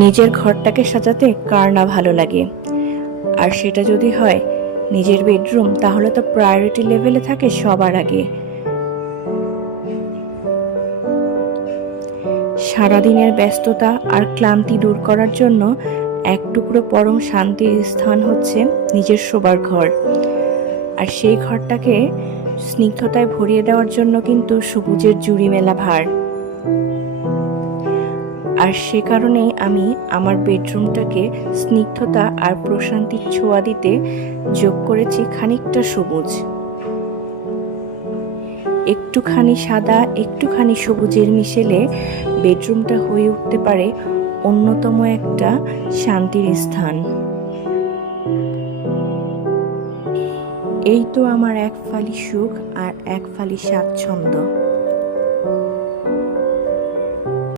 নিজের ঘরটাকে সাজাতে কার না ভালো লাগে, আর সেটা যদি হয় নিজের বেডরুম, তাহলে তো প্রায়োরিটি লেভেলে থাকে সবার আগে। সারাদিনের ব্যস্ততা আর ক্লান্তি দূর করার জন্য এক টুকরো পরম শান্তির স্থান হচ্ছে নিজের শোবার ঘর। আর সেই ঘরটাকে স্নিগ্ধতায় ভরিয়ে দেওয়ার জন্য কিন্তু সবুজের জুড়ি মেলা ভার। আর সে কারণেই আমি আমার বেডরুমটাকে স্নিগ্ধতা আর প্রশান্তির ছোঁয়া দিতে যোগ করেছি খানিকটা সবুজ। একটুখানি সাদা, একটুখানি সবুজের মিশেলে বেডরুমটা হয়ে উঠতে পারে অন্যতম একটা শান্তির স্থান। এই তো আমার এক ফালি সুখ আর এক ফালি স্বাচ্ছন্দ্য।